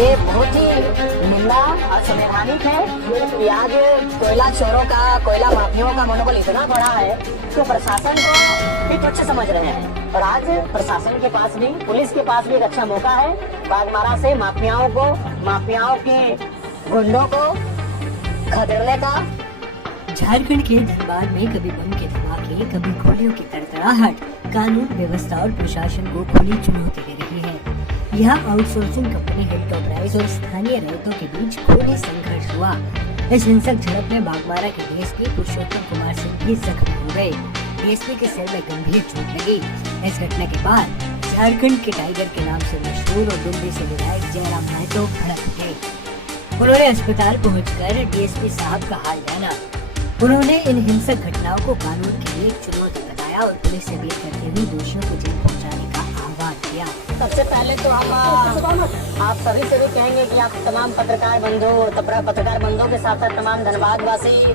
ये बहुत ही निंदा और संवैधानिक है कि आज कोयला चोरों का, कोयला माफियाओं का मनोबल इतना बड़ा है तो प्रशासन को भी तुच्छ समझ रहे हैं। और आज प्रशासन के पास भी, पुलिस के पास भी एक अच्छा मौका है बागमारा से माफियाओं के गुंडों को खदेड़ने का। झारखंड के धनबाद में कभी बम के धमाके, कभी गोलियों की तड़तड़ाहट कानून व्यवस्था और प्रशासन को खुली चुनौती दे रही है। यहाँ आउटसोर्सिंग कंपनी हिलटॉप और स्थानीय रैयतों के बीच खूनी संघर्ष हुआ। इस हिंसक झड़प में बागमारा के डीएसपी पुरुषोत्तम कुमार सिंह भी जख्मी हो गए। डीएसपी के सिर में गंभीर चोट लगी। इस घटना के बाद झारखंड के टाइगर के नाम से मशहूर और दिल्ली से विधायक जयराम महतो भड़क उठे। उन्होंने अस्पताल पहुंचकर डीएसपी साहब का हाल जाना। उन्होंने इन हिंसक घटनाओं को कानून के लिए एक चुनौती बताया और पुलिस से अपील करते हुए दोषियों को जेल पहुंचाने का आह्वान किया। सबसे पहले तो हम आप सभी से भी कहेंगे कि आप तमाम पत्रकार बंधुओं के साथ साथ तमाम धनबाद वासी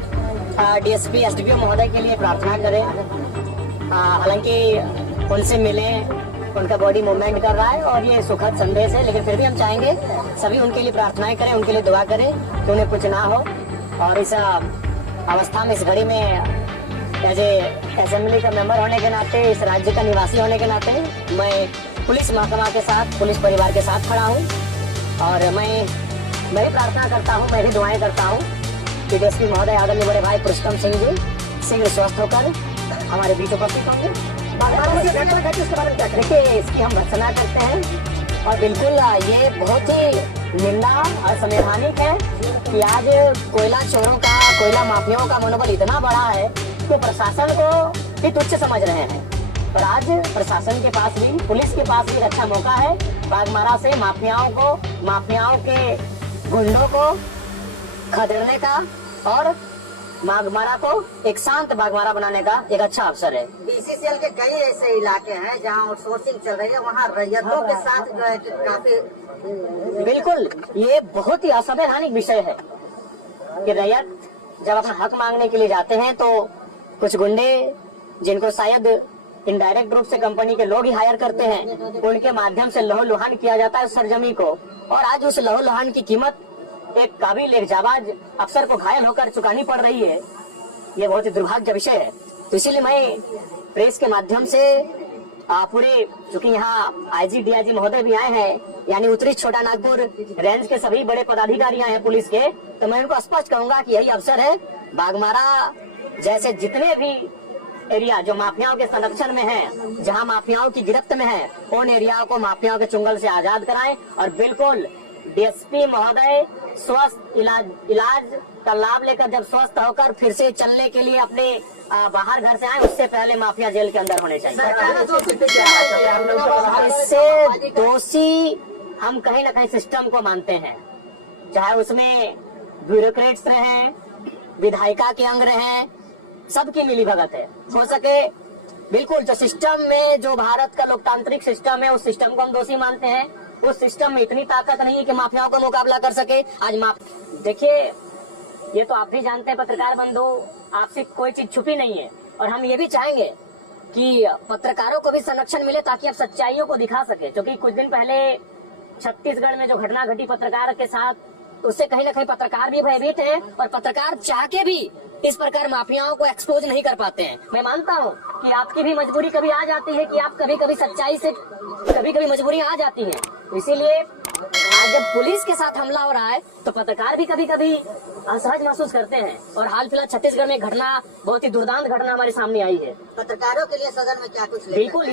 डीएसपी एसडीपीओ महोदय के लिए प्रार्थना करें। हालांकि उनसे मिले, उनका बॉडी मूवमेंट कर रहा है और ये सुखद संदेश है, लेकिन फिर भी हम चाहेंगे सभी उनके लिए प्रार्थनाएं करें, उनके लिए दुआ करें कि उन्हें कुछ ना हो। और इस अवस्था में, इस घड़ी में एज ए असेंबली का मेंबर होने के नाते, इस राज्य का निवासी होने के नाते मैं पुलिस महकमा के साथ, पुलिस परिवार के साथ खड़ा हूँ। और मैं भी प्रार्थना करता हूँ, मैं भी दुआएं करता हूँ कि डीएसपी महोदय आदरणीय बड़े भाई पुरुषोत्तम सिंह जी शीघ्र स्वस्थ होकर हमारे बीच उपस्थित होंगे। देखिए, इसकी हम भर्त्सना करते हैं और बिल्कुल ये बहुत ही निंदा और संवैधानिक है कि आज कोयला चोरों का, कोयला माफियाओं का मनोबल इतना बड़ा है तो प्रशासन को भी तुच्छ समझ रहे हैं। और आज प्रशासन के पास भी, पुलिस के पास भी एक अच्छा मौका है बागमारा से माफियाओं के गुंडों को खदेड़ने का और बागमारा को एक शांत बागमारा बनाने का एक अच्छा अवसर है। बीसीसीएल के कई ऐसे इलाके हैं जहां आउटसोर्सिंग चल रही है, वहां रैयतों के साथ जो है कि काफी। बिल्कुल, ये बहुत ही असंवैधानिक विषय है कि रैयत जब अपना हक मांगने के लिए जाते हैं तो कुछ गुंडे, जिनको शायद इनडायरेक्ट रूप से कंपनी के लोग ही हायर करते हैं, उनके माध्यम से लहूलुहान किया जाता है उस सरजमी को। और आज उस लहूलुहान की कीमत एक काबिल, एक जाबाज अफसर को घायल होकर चुकानी पड़ रही है। ये बहुत ही दुर्भाग्य विषय है। तो इसीलिए मैं प्रेस के माध्यम से पूरे, चूंकि यहाँ आईजी डीआईजी महोदय भी आए हैं, यानी उत्तरी छोटा नागपुर रेंज के सभी बड़े पदाधिकारी आए हैं पुलिस के, तो मैं उनको स्पष्ट कहूंगा कि यही अवसर है, बागमारा जैसे जितने भी एरिया जो माफियाओं के संरक्षण में है, जहां माफियाओं की गिरफ्त में है, उन एरियाओं को माफियाओं के चुंगल से आजाद कराएं। और बिल्कुल डीएसपी महोदय स्वस्थ इलाज का लाभ लेकर जब स्वस्थ होकर फिर से चलने के लिए अपने बाहर घर से आए, उससे पहले माफिया जेल के अंदर होने चाहिए। इससे दोषी हम कहीं ना कहीं सिस्टम को मानते हैं, चाहे उसमें ब्यूरोक्रेट्स रहे, विधायिका के अंग रहे, सबकी मिली भगत है। हो सके बिल्कुल जो सिस्टम में, जो भारत का लोकतांत्रिक सिस्टम है, उस सिस्टम को हम दोषी मानते हैं। उस सिस्टम में इतनी ताकत नहीं है कि माफियाओं का मुकाबला कर सके। आज देखिए, ये तो आप भी जानते हैं पत्रकार बंधु, आपसे कोई चीज छुपी नहीं है। और हम ये भी चाहेंगे कि पत्रकारों को भी संरक्षण मिले ताकि आप सच्चाइयों को दिखा सके। क्योंकि कुछ दिन पहले छत्तीसगढ़ में जो घटना घटी पत्रकार के साथ, उससे कहीं ना कहीं पत्रकार भी भयभीत है और पत्रकार चाह के भी इस प्रकार माफियाओं को एक्सपोज नहीं कर पाते हैं। मैं मानता हूं कि आपकी भी मजबूरी कभी आ जाती है कि आप कभी सच्चाई से कभी मजबूरियां आ जाती हैं। इसीलिए आज जब पुलिस के साथ हमला हो रहा है तो पत्रकार भी कभी असहज महसूस करते हैं। और हाल फिलहाल छत्तीसगढ़ में घटना, बहुत ही दुर्दांत घटना हमारे सामने आई है। पत्रकारों के लिए सदन में क्या कुछ बिल्कुल,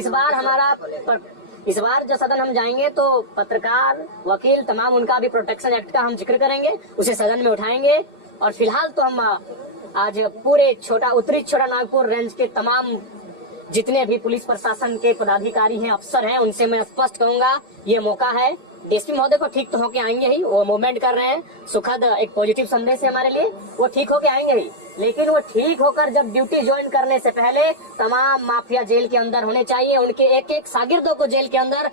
इस बार जो सदन हम जाएंगे तो पत्रकार, वकील, तमाम उनका भी प्रोटेक्शन एक्ट का हम जिक्र करेंगे, उसे सदन में उठाएंगे। और फिलहाल तो हम आज पूरे उत्तरी छोटा नागपुर रेंज के तमाम जितने भी पुलिस प्रशासन के पदाधिकारी हैं, अफसर हैं, उनसे मैं स्पष्ट कहूंगा ये मौका है। डीएसपी महोदय को ठीक तो होके आएंगे ही, वो मूवमेंट कर रहे हैं, सुखद एक पॉजिटिव संदेश है हमारे लिए, वो ठीक होके आएंगे ही। लेकिन वो ठीक होकर जब ड्यूटी ज्वाइन करने से पहले तमाम माफिया जेल के अंदर होने चाहिए, उनके एक शागिर्दों को जेल के अंदर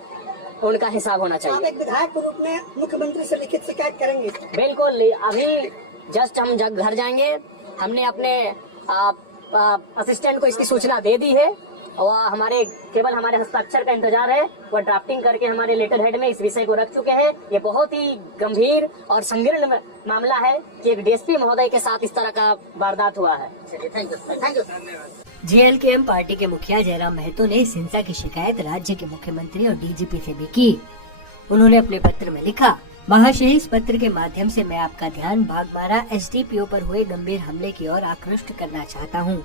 उनका हिसाब होना चाहिए। आप एक विधायक के रूप में मुख्यमंत्री से लिखित शिकायत करेंगे? बिल्कुल, अभी जस्ट हम घर जाएंगे, हमने अपने असिस्टेंट को इसकी सूचना दे दी है और हमारे केवल हमारे हस्ताक्षर का इंतजार है। वह ड्राफ्टिंग करके हमारे लेटर हेड में इस विषय को रख चुके हैं। ये बहुत ही गंभीर और संकीर्ण मामला है कि एक डीएसपी महोदय के साथ इस तरह का वारदात हुआ है। चलिए, थैंक यू। जेएलकेएम पार्टी के मुखिया जयराम महतो ने इस हिंसा की शिकायत राज्य के मुख्यमंत्री और डीजीपी से भी की। उन्होंने अपने पत्र में लिखा, महाशय, इस पत्र के माध्यम से मैं आपका ध्यान बागबारा एसडीपीओ पर हुए गंभीर हमले की ओर आकृष्ट करना चाहता हूँ।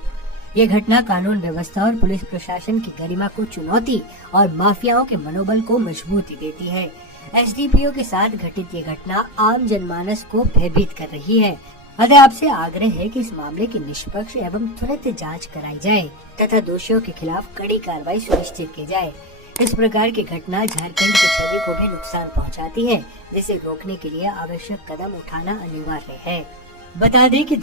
ये घटना कानून व्यवस्था और पुलिस प्रशासन की गरिमा को चुनौती और माफियाओं के मनोबल को मजबूती देती है। एसडीपीओ के साथ घटित ये घटना आम जनमानस को भयभीत कर रही है। अतः आपसे आग्रह है कि इस मामले की निष्पक्ष एवं त्वरित जांच कराई जाए तथा दोषियों के खिलाफ कड़ी कार्रवाई सुनिश्चित की जाए। इस प्रकार की घटना झारखंड की छवि को भी नुकसान पहुंचाती है, जिसे रोकने के लिए आवश्यक कदम उठाना अनिवार्य है। बता दें कि